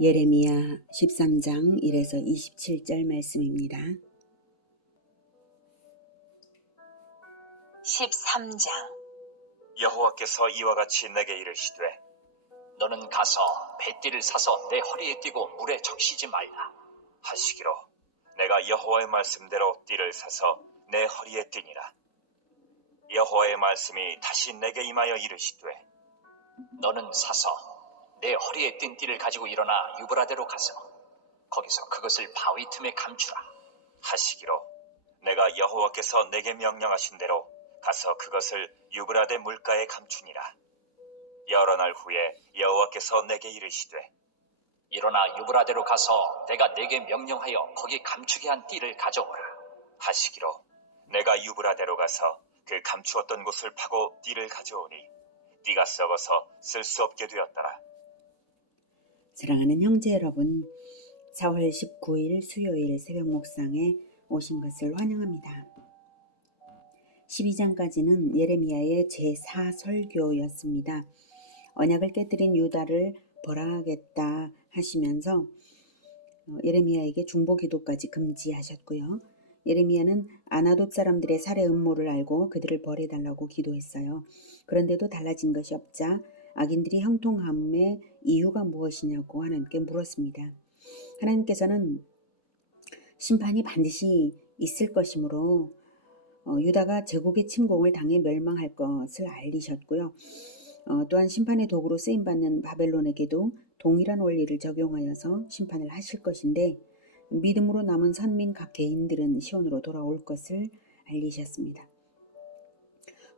예레미야 13장 1에서 27절 말씀입니다. 13장. 여호와께서 이와 같이 내게 이르시되 너는 가서 뱃띠를 사서 내 허리에 띠고 물에 적시지 말라 하시기로 내가 여호와의 말씀대로 띠를 사서 내 허리에 띠니라. 여호와의 말씀이 다시 내게 임하여 이르시되 너는 사서 내 허리에 띈 띠를 가지고 일어나 유브라데로 가서 거기서 그것을 바위 틈에 감추라 하시기로 내가 여호와께서 내게 명령하신 대로 가서 그것을 유브라데 물가에 감추니라. 여러 날 후에 여호와께서 내게 이르시되 일어나 유브라데로 가서 내가 내게 명령하여 거기 감추게 한 띠를 가져오라 하시기로 내가 유브라데로 가서 그 감추었던 곳을 파고 띠를 가져오니 띠가 썩어서 쓸 수 없게 되었더라. 사랑하는 형제 여러분, 4월 19일 수요일 새벽 묵상에 오신 것을 환영합니다. 12장까지는 예레미야의 제4설교였습니다. 언약을 깨뜨린 유다를 벌하겠다 하시면서 예레미야에게 중보기도까지 금지하셨고요. 예레미야는 아나돗 사람들의 살해 음모를 알고 그들을 벌해달라고 기도했어요. 그런데도 달라진 것이 없자 악인들이 형통함의 이유가 무엇이냐고 하나님께 물었습니다. 하나님께서는 심판이 반드시 있을 것이므로 유다가 제국의 침공을 당해 멸망할 것을 알리셨고요. 또한 심판의 도구로 쓰임받는 바벨론에게도 동일한 원리를 적용하여서 심판을 하실 것인데 믿음으로 남은 선민 각 개인들은 시온으로 돌아올 것을 알리셨습니다.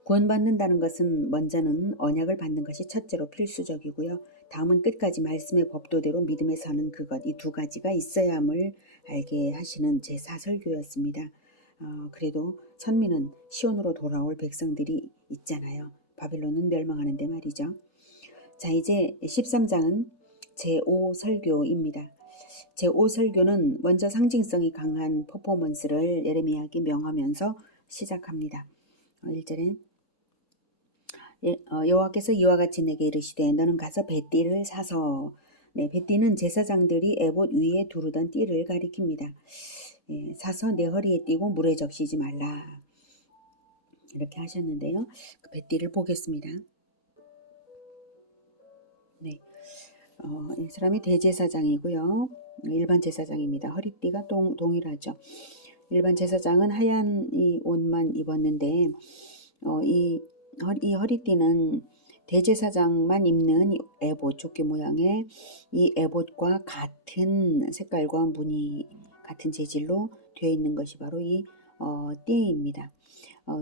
구원받는다는 것은 먼저는 언약을 받는 것이 첫째로 필수적이고요. 다음은 끝까지 말씀의 법도대로 믿음에 서는 그것, 이 두 가지가 있어야 함을 알게 하시는 제4설교였습니다. 그래도 선민은 시온으로 돌아올 백성들이 있잖아요. 바벨론은 멸망하는데 말이죠. 자, 이제 13장은 제5설교입니다. 제5설교는 먼저 상징성이 강한 퍼포먼스를 예레미야에게 명하면서 시작합니다. 1절에 여호와께서 이와 같이 내게 이르시되 너는 가서 뱃띠를 사서, 뱃띠는 제사장들이 에봇 위에 두르던 띠를 가리킵니다. 사서 내 허리에 띠고 물에 적시지 말라 이렇게 하셨는데요. 그 뱃띠를 보겠습니다. 이 사람이 대제사장이고요. 일반 제사장입니다. 허리띠가 동일하죠. 일반 제사장은 하얀 이 옷만 입었는데 이 허리띠는 대제사장만 입는 이 에봇, 조끼 모양의 이 에봇과 같은 색깔과 무늬 같은 재질로 되어 있는 것이 바로 이 띠입니다.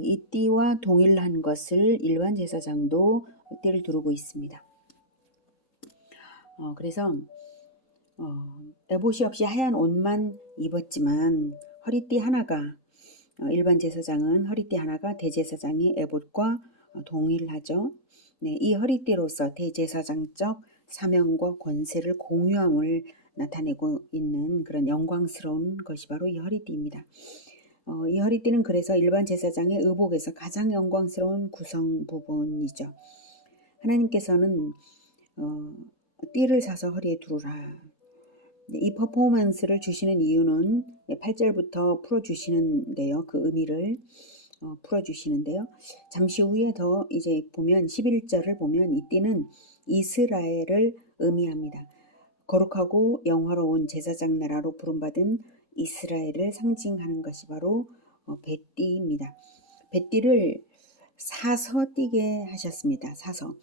이 띠와 동일한 것을 일반 제사장도 띠를 두르고 있습니다. 그래서 에봇이 없이 하얀 옷만 입었지만 허리띠 하나가 일반 제사장은 허리띠 하나가 대제사장의 에봇과 동일하죠. 이 허리띠로서 대제사장적 사명과 권세를 공유함을 나타내고 있는 그런 영광스러운 것이 바로 이 허리띠입니다. 이 허리띠는 그래서 일반 제사장의 의복에서 가장 영광스러운 구성 부분이죠. 하나님께서는 띠를 사서 허리에 두르라. 이 퍼포먼스를 주시는 이유는 8절부터 풀어주시는데요. 그 의미를 풀어주시는데요. 잠시 후에 더 이제 보면 11절을 보면 이 띠는 이스라엘을 의미합니다. 거룩하고 영화로운 제사장 나라로 부름받은 이스라엘을 상징하는 것이 바로 뱃띠입니다. 뱃띠를 사서 띠게 하셨습니다. 사서.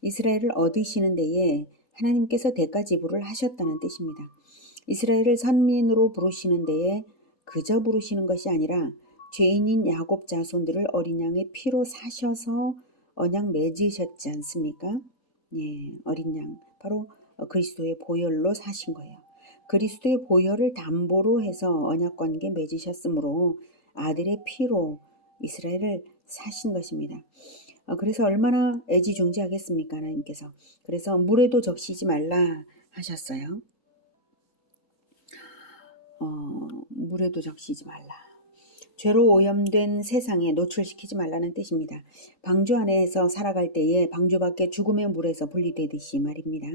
이스라엘을 얻으시는 데에 하나님께서 대가 지불을 하셨다는 뜻입니다. 이스라엘을 선민으로 부르시는 데에 그저 부르시는 것이 아니라 죄인인 야곱 자손들을 어린 양의 피로 사셔서 언약 맺으셨지 않습니까? 어린 양. 바로 그리스도의 보혈로 사신 거예요. 그리스도의 보혈을 담보로 해서 언약 관계 맺으셨으므로 아들의 피로 이스라엘을 사신 것입니다. 그래서 얼마나 애지중지하겠습니까, 하나님께서. 그래서 물에도 적시지 말라 하셨어요. 물에도 적시지 말라. 죄로 오염된 세상에 노출시키지 말라는 뜻입니다. 방주 안에서 살아갈 때에 방주 밖에 죽음의 물에서 분리되듯이 말입니다.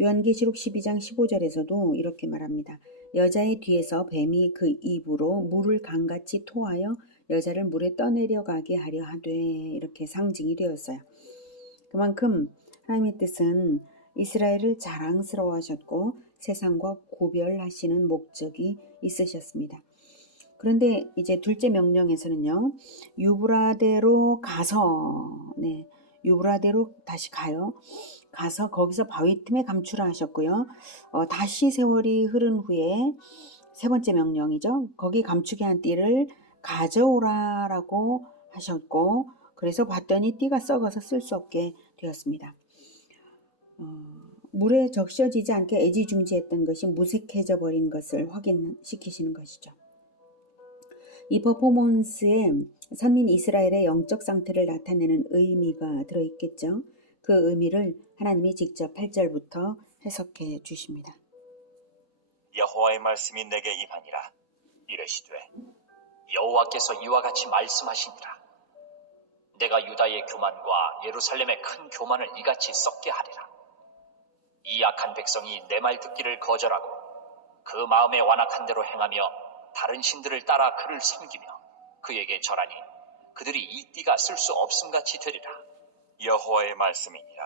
요한계시록 12장 15절에서도 이렇게 말합니다. 여자의 뒤에서 뱀이 그 입으로 물을 강같이 토하여 여자를 물에 떠내려가게 하려 하되, 이렇게 상징이 되었어요. 그만큼 하나님의 뜻은 이스라엘을 자랑스러워하셨고 세상과 구별하시는 목적이 있으셨습니다. 그런데 이제 둘째 명령에서는요, 유브라데로 가서, 유브라데로 다시 가서 거기서 바위 틈에 감추라 하셨고요. 다시 세월이 흐른 후에 세 번째 명령이죠. 거기 감추게 한 띠를 가져오라라고 하셨고, 그래서 봤더니 띠가 썩어서 쓸 수 없게 되었습니다. 물에 적셔지지 않게 애지중지했던 것이 무색해져 버린 것을 확인시키시는 것이죠. 이 퍼포먼스에 선민 이스라엘의 영적 상태를 나타내는 의미가 들어있겠죠. 그 의미를 하나님이 직접 8절부터 해석해 주십니다. 여호와의 말씀이 내게 임하니라. 이르시되 여호와께서 이와 같이 말씀하시니라. 내가 유다의 교만과 예루살렘의 큰 교만을 이같이 썩게 하리라. 이 악한 백성이 내 말 듣기를 거절하고 그 마음에 완악한 대로 행하며 다른 신들을 따라 그를 섬기며 그에게 절하니 그들이 이 띠가 쓸 수 없음같이 되리라. 여호와의 말씀이니라.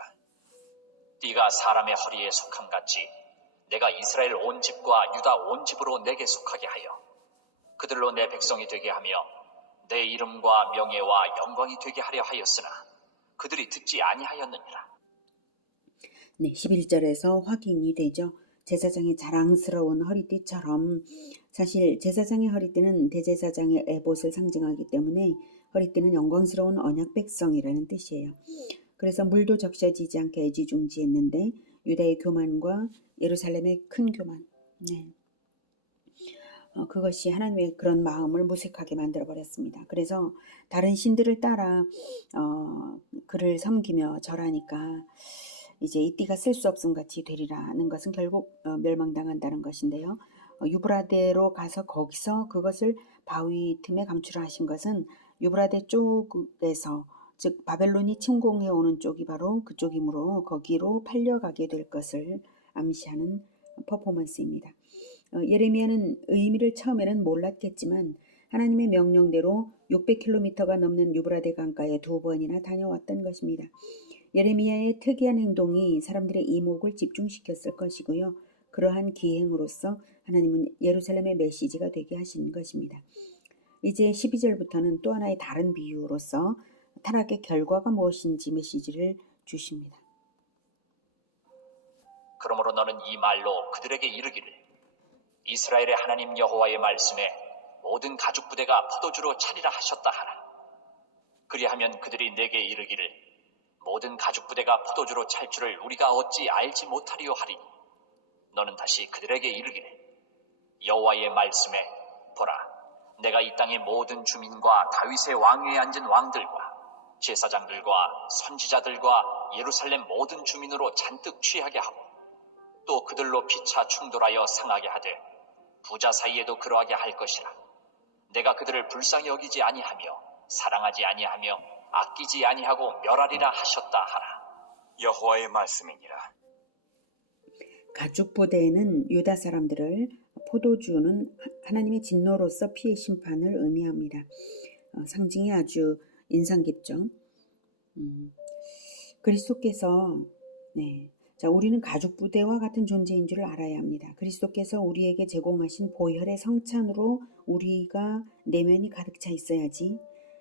띠가 사람의 허리에 속함같이 내가 이스라엘 온 집과 유다 온 집으로 내게 속하게 하여 그들로 내 백성이 되게 하며 내 이름과 명예와 영광이 되게 하려 하였으나 그들이 듣지 아니하였느니라. 11절에서 확인이 되죠. 제사장의 자랑스러운 허리띠처럼, 사실 제사장의 허리띠는 대제사장의 에봇을 상징하기 때문에 허리띠는 영광스러운 언약 백성이라는 뜻이에요. 그래서 물도 적셔지지 않게 애지중지했는데 유다의 교만과 예루살렘의 큰 교만, 그것이 하나님의 그런 마음을 무색하게 만들어버렸습니다. 그래서 다른 신들을 따라 그를 섬기며 절하니까 이제 이 띠가 쓸 수 없음 같이 되리라는 것은 결국 멸망당한다는 것인데요. 유브라데로 가서 거기서 그것을 바위 틈에 감추라 하신 것은 유브라데 쪽에서, 즉 바벨론이 침공해 오는 쪽이 바로 그쪽이므로 거기로 팔려가게 될 것을 암시하는 퍼포먼스입니다. 예레미야는 의미를 처음에는 몰랐겠지만 하나님의 명령대로 600km가 넘는 유브라데 강가에 2번이나 다녀왔던 것입니다. 예레미야의 특이한 행동이 사람들의 이목을 집중시켰을 것이고요. 그러한 기행으로서 하나님은 예루살렘의 메시지가 되게 하신 것입니다. 이제 12절부터는 또 하나의 다른 비유로서 타락의 결과가 무엇인지 메시지를 주십니다. 그러므로 너는 이 말로 그들에게 이르기를 이스라엘의 하나님 여호와의 말씀에 모든 가죽 부대가 포도주로 차리라 하셨다 하라. 그리하면 그들이 내게 이르기를 모든 가죽 부대가 포도주로 찰 줄을 우리가 어찌 알지 못하리요 하리니 너는 다시 그들에게 이르기를 여호와의 말씀에 보라 내가 이 땅의 모든 주민과 다윗의 왕위에 앉은 왕들과 제사장들과 선지자들과 예루살렘 모든 주민으로 잔뜩 취하게 하고 또 그들로 피차 충돌하여 상하게 하되 부자 사이에도 그러하게 할 것이라. 내가 그들을 불쌍히 여기지 아니하며 사랑하지 아니하며 아끼지 아니하고 멸하리라 하셨다 하라. 여호와의 말씀이니라. 가죽 부대에는 유다 사람들을, 포도주는 하나님의 진노로서 피해 심판을 의미합니다. 상징이 아주 인상 깊죠. 그리스도께서 우리는 가죽 부대와 같은 존재인 줄 알아야 합니다. 그리스도께서 우리에게 제공하신 보혈의 성찬으로 우리가 내면이 가득 차 있어야지,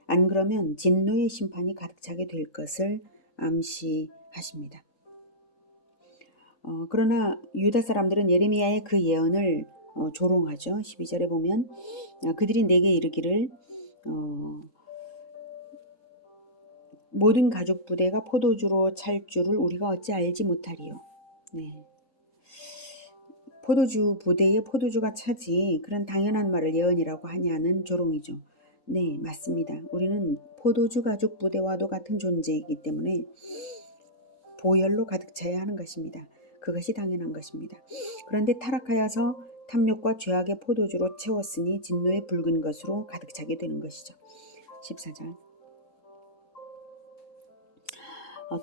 안 그러면 진노의 심판이 가득 차게 될 것을 암시하십니다. 그러나 유다 사람들은 예레미야의 그 예언을 조롱하죠. 12절에 보면 그들이 내게 이르기를 모든 가죽 부대가 포도주로 찰 줄을 우리가 어찌 알지 못하리요. 포도주 부대에 포도주가 차지 그런 당연한 말을 예언이라고 하냐는 조롱이죠. 네, 맞습니다. 우리는 포도주 가죽 부대와도 같은 존재이기 때문에 보혈로 가득 차야 하는 것입니다. 그것이 당연한 것입니다. 그런데 타락하여서 탐욕과 죄악의 포도주로 채웠으니 진노의 붉은 것으로 가득 차게 되는 것이죠. 14절.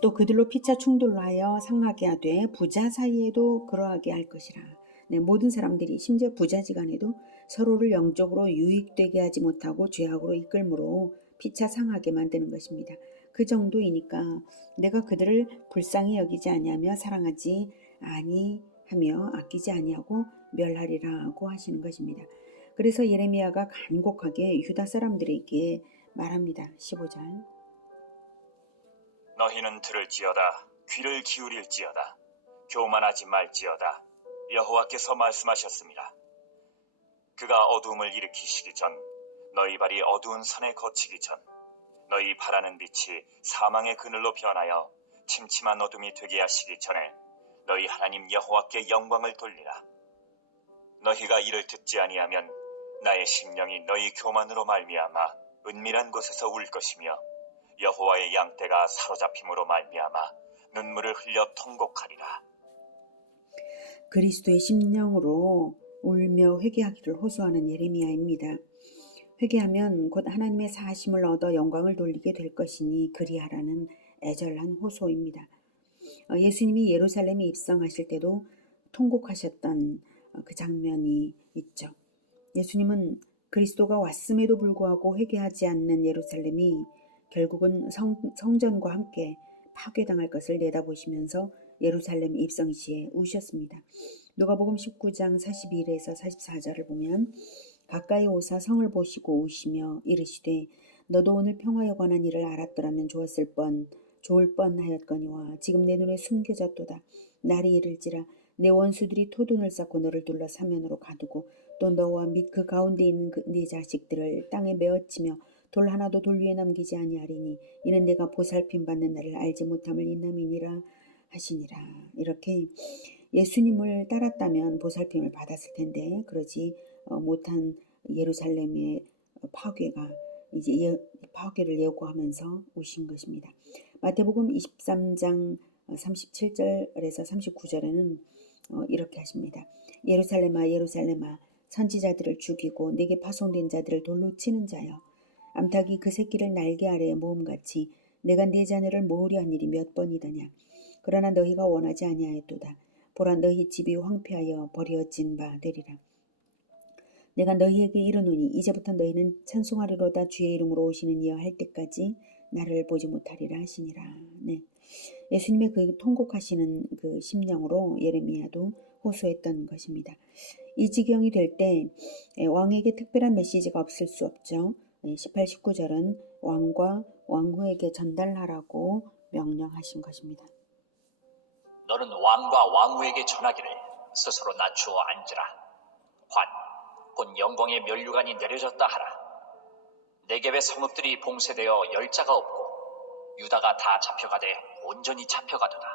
또 그들로 피차 충돌로 하여 상하게 하되 부자 사이에도 그러하게 할 것이라. 네, 모든 사람들이 심지어 부자지간에도 서로를 영적으로 유익되게 하지 못하고 죄악으로 이끌므로 피차 상하게 만드는 것입니다. 그 정도이니까 내가 그들을 불쌍히 여기지 아니하며 사랑하지 아니하며 아끼지 아니하고 멸하리라고 하시는 것입니다. 그래서 예레미야가 간곡하게 유다 사람들에게 말합니다. 15절. 너희는 들을지어다. 귀를 기울일지어다. 교만하지 말지어다. 여호와께서 말씀하셨습니다. 그가 어두움을 일으키시기 전, 너희 발이 어두운 산에 거치기 전, 너희 바라는 빛이 사망의 그늘로 변하여 침침한 어둠이 되게 하시기 전에 너희 하나님 여호와께 영광을 돌리라. 너희가 이를 듣지 아니하면 나의 심령이 너희 교만으로 말미암아 은밀한 곳에서 울 것이며 여호와의 양떼가 사로잡힘으로 말미암아 눈물을 흘려 통곡하리라. 그리스도의 심령으로 울며 회개하기를 호소하는 예레미야입니다. 회개하면 곧 하나님의 사하심을 얻어 영광을 돌리게 될 것이니 그리하라는 애절한 호소입니다. 예수님이 예루살렘에 입성하실 때도 통곡하셨던 그 장면이 있죠. 예수님은 그리스도가 왔음에도 불구하고 회개하지 않는 예루살렘이 결국은 성전과 함께 파괴당할 것을 내다보시면서 예루살렘 입성 시에 우셨습니다. 누가복음 19장 42에서 44절을 보면 가까이 오사 성을 보시고 우시며 이르시되 너도 오늘 평화에 관한 일을 알았더라면 좋을 뻔하였거니와 지금 내 눈에 숨겨졌도다. 날이 이를지라 내 원수들이 토둔을 쌓고 너를 둘러 사면으로 가두고 또 너와 및 그 가운데 있는 네 자식들을 땅에 메어치며 돌 하나도 돌 위에 남기지 아니하리니 이는 내가 보살핌 받는 날을 알지 못함을 인함이니라 하시니라. 이렇게 예수님을 따랐다면 보살핌을 받았을 텐데 그러지 못한 예루살렘의 파괴가 이제 파괴를 예고하면서 오신 것입니다. 마태복음 23장 37절에서 39절에는 이렇게 하십니다. 예루살렘아 예루살렘아 선지자들을 죽이고 내게 파송된 자들을 돌로 치는 자여 암탉이 그 새끼를 날개 아래에 모음같이 내가 네 자녀를 모으려 한 일이 몇 번이더냐. 그러나 너희가 원하지 아니하였도다. 보라 너희 집이 황폐하여 버려진 바 되리라. 내가 너희에게 이르노니 이제부터 너희는 찬송하리로다 주의 이름으로 오시는 이여 할 때까지 나를 보지 못하리라 하시니라. 네. 예수님의 그 통곡하시는 그 심령으로 예레미야도 호소했던 것입니다. 이 지경이 될 때 왕에게 특별한 메시지가 없을 수 없죠. 18, 19절은 왕과 왕후에게 전달하라고 명령하신 것입니다. 너는 왕과 왕후에게 전하기를 스스로 낮추어 앉으라. 곧 영광의 면류관이 내려졌다 하라. 네겝의 성읍들이 봉쇄되어 열자가 없고 유다가 다 잡혀가되 온전히 잡혀가도다.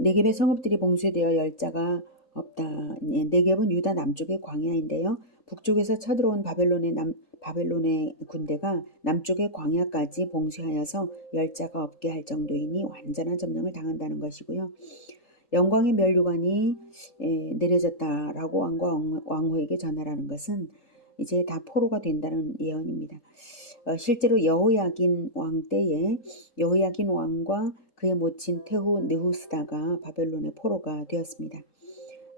네겝의 성읍들이 봉쇄되어 열자가 없다. 네겝은 유다 남쪽의 광야인데요. 북쪽에서 쳐들어온 바벨론의 군대가 남쪽의 광야까지 봉쇄하여서 열자가 없게 할 정도이니 완전한 점령을 당한다는 것이고요. 영광의 면류관이 내려졌다라고 왕과 왕후에게 전하라는 것은 이제 다 포로가 된다는 예언입니다. 실제로 여호야긴 왕 때에 여호야긴 왕과 그의 모친 태후 느후스다가 바벨론의 포로가 되었습니다.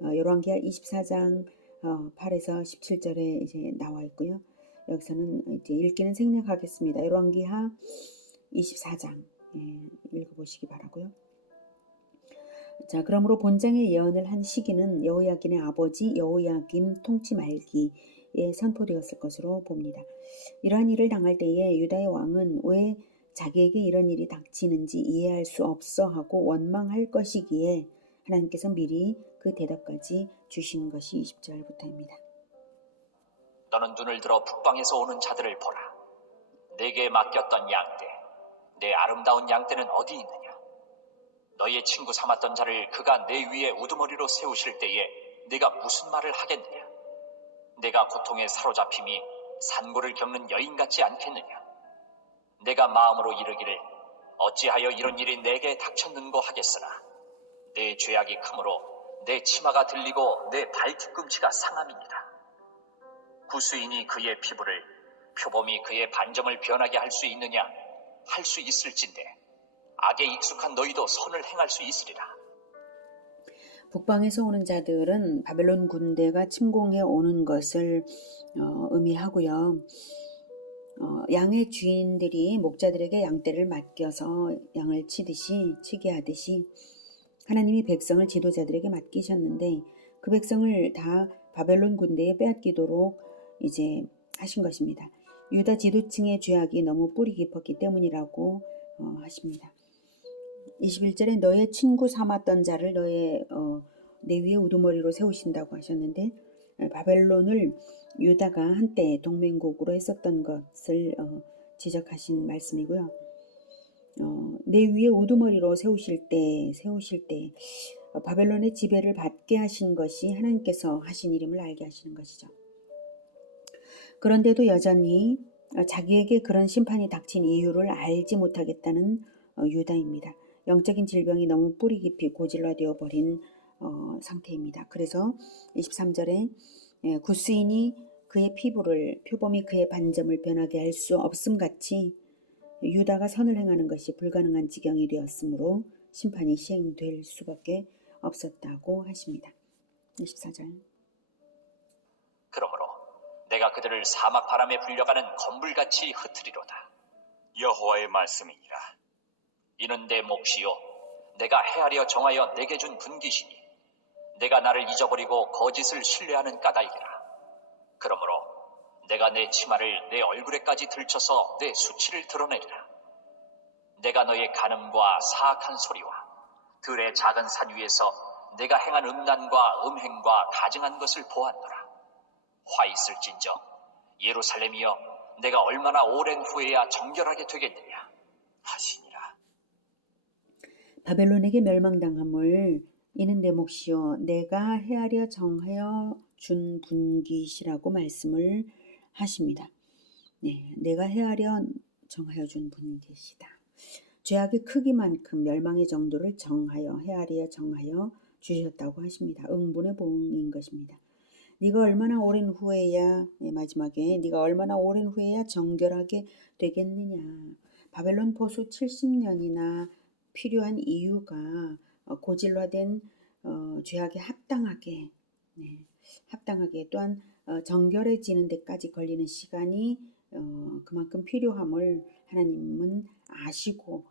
열왕기하 24장 8에서 17절에 이제 나와 있고요. 여기서는 이제 읽기는 생략하겠습니다. 열왕기하 24장 읽어보시기 바라고요. 자, 그러므로 본장의 예언을 한 시기는 여호야긴의 아버지 여호야김 통치 말기에 선포되었을 것으로 봅니다. 이러한 일을 당할 때에 유다의 왕은 왜 자기에게 이런 일이 닥치는지 이해할 수 없어 하고 원망할 것이기에 하나님께서 미리 그 대답까지 주신 것이 20절부터입니다. 너는 눈을 들어 북방에서 오는 자들을 보라. 내게 맡겼던 양떼, 내 아름다운 양떼는 어디 있느냐? 너희의 친구 삼았던 자를 그가 내 위에 우두머리로 세우실 때에 내가 무슨 말을 하겠느냐? 내가 고통에 사로잡힘이 산고를 겪는 여인 같지 않겠느냐? 내가 마음으로 이르기를 어찌하여 이런 일이 내게 닥쳤는고 하겠으나 내 죄악이 크므로 내 치마가 들리고 내 발뒤꿈치가 상함이니라. 구수인이 그의 피부를 표범이 그의 반점을 변하게 할 수 있느냐? 할 수 있을진데 악에 익숙한 너희도 선을 행할 수 있으리라. 북방에서 오는 자들은 바벨론 군대가 침공해 오는 것을 의미하고요. 양의 주인들이 목자들에게 양떼를 맡겨서 양을 치게 하듯이 하나님이 백성을 지도자들에게 맡기셨는데 그 백성을 다 바벨론 군대에 빼앗기도록 이제 하신 것입니다. 유다 지도층의 죄악이 너무 뿌리 깊었기 때문이라고 하십니다. 21절에 너의 친구 삼았던 자를 내 위에 우두머리로 세우신다고 하셨는데 바벨론을 유다가 한때 동맹국으로 했었던 것을 지적하신 말씀이고요. 내 위에 우두머리로 세우실 때 바벨론의 지배를 받게 하신 것이 하나님께서 하신 일임을 알게 하시는 것이죠. 그런데도 여전히 자기에게 그런 심판이 닥친 이유를 알지 못하겠다는 유다입니다. 영적인 질병이 너무 뿌리 깊이 고질화되어 버린 상태입니다. 그래서 23절에 구스인이 그의 표범이 그의 반점을 변하게 할 수 없음 같이 유다가 선을 행하는 것이 불가능한 지경이 되었으므로 심판이 시행될 수밖에 없었다고 하십니다. 24절. 그러므로 내가 그들을 사막 바람에 불려가는 건불같이 흩으리로다. 여호와의 말씀이니라. 이는 내 몫이요 내가 헤아려 정하여 내게 준 분깃이니 내가 나를 잊어버리고 거짓을 신뢰하는 까닭이라. 그러므로 내가 내 치마를 내 얼굴에까지 들쳐서 내 수치를 드러내리라. 내가 너의 간음과 사악한 소리와 들의 작은 산 위에서 내가 행한 음란과 음행과 가증한 것을 보았노라. 화 있을진저 예루살렘이여 내가 얼마나 오랜 후에야 정결하게 되겠느냐 하시니라. 바벨론에게 멸망당함을 이는 내 몫이요 내가 헤아려 정하여 준 분깃이라고 말씀을 하십니다. 네, 내가 헤아려 정하여 준 분깃이다. 죄악의 크기만큼 멸망의 정도를 헤아려 정하여 주셨다고 하십니다. 응분의 봉인 것입니다. 네가 얼마나 오랜 후에야 마지막에 네가 얼마나 오랜 후에야 정결하게 되겠느냐. 바벨론 포수 70년이나 필요한 이유가 고질화된 죄악에 합당하게 또한 정결해지는 데까지 걸리는 시간이 그만큼 필요함을 하나님은 아시고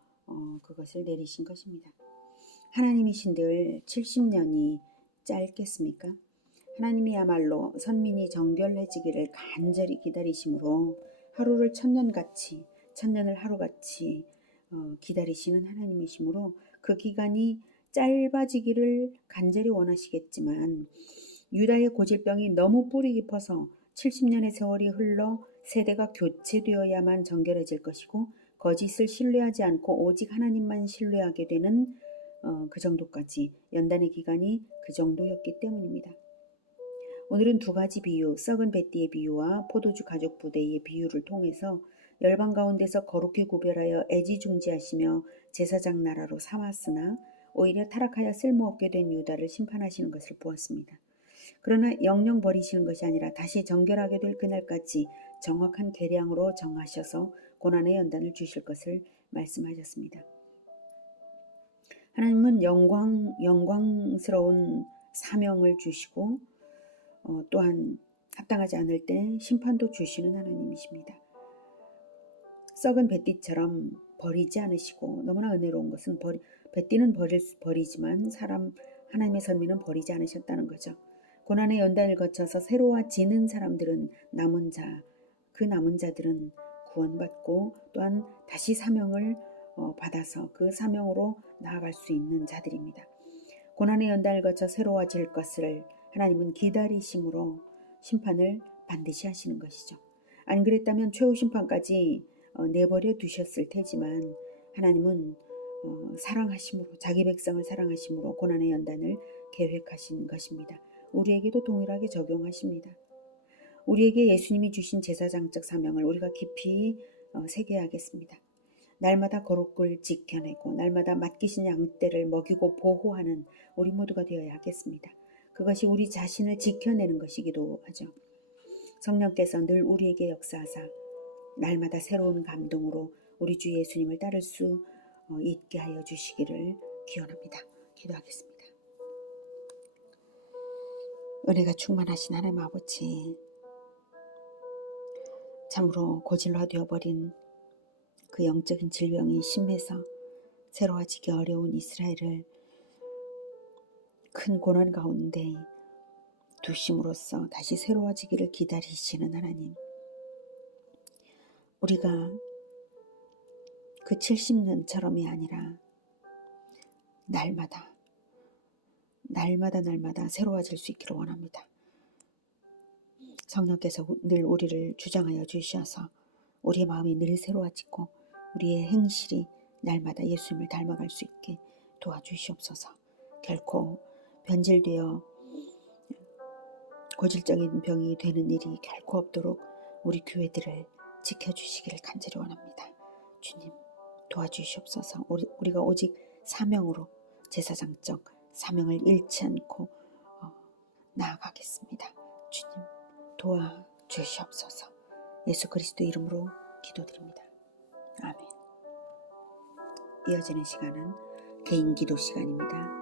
그것을 내리신 것입니다. 하나님이신들 70년이 짧겠습니까? 하나님이야말로 선민이 정결해지기를 간절히 기다리심으로 하루를 천년을 하루같이 기다리시는 하나님이시므로 그 기간이 짧아지기를 간절히 원하시겠지만 유다의 고질병이 너무 뿌리 깊어서 70년의 세월이 흘러 세대가 교체되어야만 정결해질 것이고 거짓을 신뢰하지 않고 오직 하나님만 신뢰하게 되는 그 정도까지 연단의 기간이 그 정도였기 때문입니다. 오늘은 두 가지 비유, 썩은 뱃띠의 비유와 포도주 가족 부대의 비유를 통해서 열방 가운데서 거룩히 구별하여 애지중지하시며 제사장 나라로 삼았으나 오히려 타락하여 쓸모없게 된 유다를 심판하시는 것을 보았습니다. 그러나 영영 버리시는 것이 아니라 다시 정결하게 될 그날까지 정확한 계량으로 정하셔서 고난의 연단을 주실 것을 말씀하셨습니다. 하나님은 영광스러운 사명을 주시고 또한 합당하지 않을 때 심판도 주시는 하나님이십니다. 썩은 뱃띠처럼 버리지 않으시고 너무나 은혜로운 것은 뱃띠는 버리지만 하나님의 선민은 버리지 않으셨다는 거죠. 고난의 연단을 거쳐서 새로워지는 사람들은 그 남은 자들은 구원받고 또한 다시 사명을 받아서 그 사명으로 나아갈 수 있는 자들입니다. 고난의 연단을 거쳐 새로워질 것을 하나님은 기다리심으로 심판을 반드시 하시는 것이죠. 안 그랬다면 최후 심판까지 내버려 두셨을 테지만 하나님은 사랑하심으로 자기 백성을 사랑하심으로 고난의 연단을 계획하신 것입니다. 우리에게도 동일하게 적용하십니다. 우리에게 예수님이 주신 제사장적 사명을 우리가 깊이 새겨야겠습니다. 날마다 거룩을 지켜내고 날마다 맡기신 양떼를 먹이고 보호하는 우리 모두가 되어야 하겠습니다. 그것이 우리 자신을 지켜내는 것이기도 하죠. 성령께서 늘 우리에게 역사하사 날마다 새로운 감동으로 우리 주 예수님을 따를 수 있게 하여 주시기를 기원합니다. 기도하겠습니다. 은혜가 충만하신 하나님 아버지, 참으로 고질화되어 버린 그 영적인 질병이 심해서 새로워지기 어려운 이스라엘을 큰 고난 가운데 두심으로써 다시 새로워지기를 기다리시는 하나님, 우리가 그 70년처럼이 아니라 날마다 새로워질 수 있기를 원합니다. 성령께서 늘 우리를 주장하여 주셔서 우리의 마음이 늘 새로워지고 우리의 행실이 날마다 예수님을 닮아갈 수 있게 도와주시옵소서. 결코 변질되어 고질적인 병이 되는 일이 결코 없도록 우리 교회들을 지켜주시기를 간절히 원합니다. 주님 도와주시옵소서. 우리가 오직 사명으로 제사장적 사명을 잃지 않고 나아가겠습니다. 주님 도와주시옵소서. 예수 그리스도 이름으로 기도드립니다. 아멘. 이어지는 시간은 개인 기도 시간입니다.